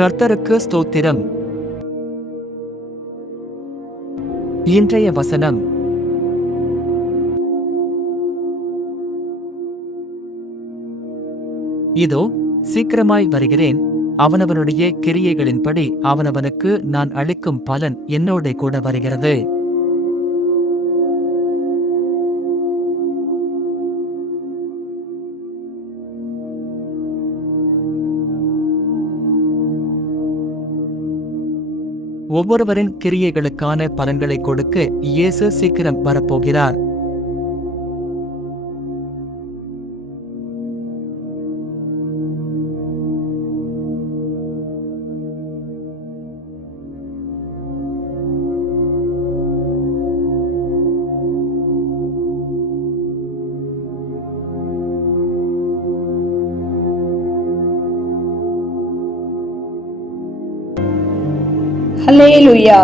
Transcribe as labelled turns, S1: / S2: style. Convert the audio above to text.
S1: கர்த்தருக்கு ஸ்தோத்திரம். இன்றைய வசனம். இதோ சீக்கிரமாய் வருகிறேன். அவனவனுடைய கிரியைகளின்படி அவனவனுக்கு நான் அளிக்கும் பலன் என்னோட கூட வருகிறது. ஒவ்வொருவரின் கிரியைகளுக்கான பலன்களை கொடுக்க இயேசு சீக்கிரம் வரப்போகிறார்.
S2: ஹல்லேலூயா